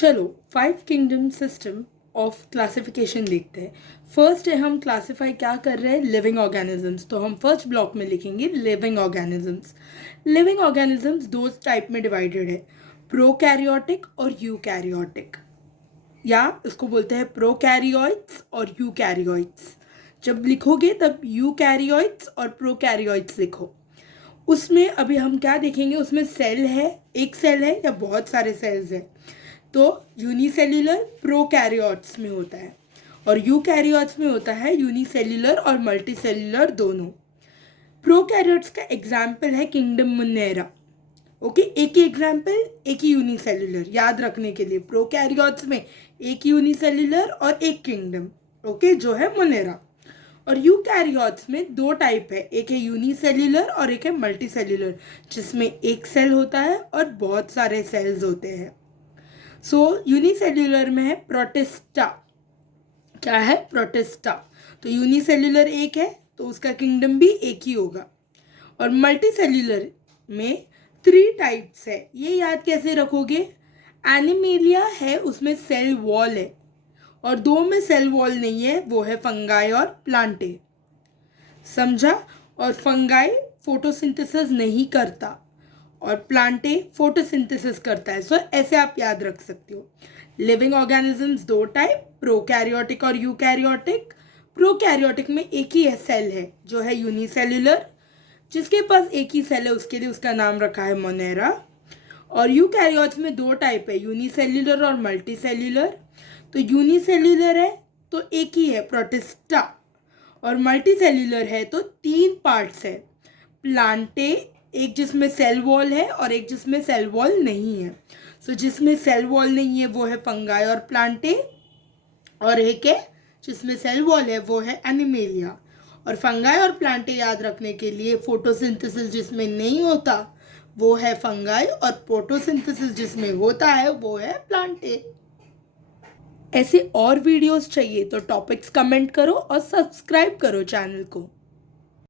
चलो 5 kingdom system of classification देखते हैं। फर्स्ट है हम क्लासिफाई क्या कर रहे हैं, लिविंग ऑर्गेनिजम्स। तो हम फर्स्ट ब्लॉक में लिखेंगे लिविंग ऑर्गेनिजम्स। लिविंग ऑर्गेनिजम्स दो टाइप में डिवाइडेड है, प्रोकैरियोटिक और यूकैरियोटिक, या इसको बोलते हैं प्रोकैरियोट्स और यूकैरियोट्स। जब लिखोगे तब यूकैरियोट्स और प्रोकैरियोट्स लिखो। उसमें अभी हम क्या देखेंगे, उसमें सेल है, एक सेल है या बहुत सारे सेल्स हैं। तो यूनिसेल्यूलर प्रोकैरियोट्स में होता है और यूकैरियोट्स में होता है यूनिसेल्यूलर और मल्टीसेल्यूलर दोनों। प्रोकैरियोट्स का एग्जाम्पल है किंगडम मोनेरा। ओके, एक ही एग्जाम्पल, एक ही यूनिसेल्यूलर, याद रखने के लिए प्रोकैरियोट्स में एक यूनिसेल्यूलर और एक किंगडम, ओके, जो है मोनेरा। और यूकैरियोट्स में दो टाइप है, एक है यूनिसेल्यूलर और एक है मल्टीसेल्यूलर, जिसमें एक सेल होता है और बहुत सारे सेल्स होते हैं। सो यूनिसेल्यूलर में है प्रोटिस्टा। क्या है? प्रोटिस्टा। तो यूनिसेल्यूलर एक है तो उसका किंगडम भी एक ही होगा। और मल्टीसेल्यूलर में 3 टाइप्स है, ये याद कैसे रखोगे? एनिमेलिया है, उसमें सेल वॉल है, और 2 में सेल वॉल नहीं है, वो है फंगाई और प्लांटे। समझा? और फंगाई फोटोसिंथेसिस नहीं करता और प्लांटे फोटोसिंथेसिस करता है। सो ऐसे आप याद रख सकते हो। लिविंग ऑर्गेनिजम्स दो टाइप, प्रोकैरियोटिक और यूकैरियोटिक। प्रोकैरियोटिक में एक ही सेल है जो है यूनिसेल्यूलर, जिसके पास एक ही सेल है उसके लिए उसका नाम रखा है मोनेरा। और यूकैरियोट्स में 2 टाइप है, यूनिसेल्यूलर और मल्टीसेल्यूलर। तो यूनिसेल्यूलर है तो एक ही है, प्रोटिस्टा, और मल्टीसेल्यूलर है तो 3 पार्ट्स है, प्लांटे, एक जिसमें सेल वॉल है और एक जिसमें सेल वॉल नहीं है। सो जिसमें सेल वॉल नहीं है वो है फंगाई और प्लांटे, और एक है जिसमें सेल वॉल है वो है एनिमेलिया। और फंगाई और प्लांटे याद रखने के लिए फोटोसिंथेसिस जिसमें नहीं होता वो है फंगाई, और फोटोसिंथेसिस जिसमें होता है वो है प्लांटे। ऐसे और वीडियोस चाहिए तो टॉपिक्स कमेंट करो और सब्सक्राइब करो चैनल को।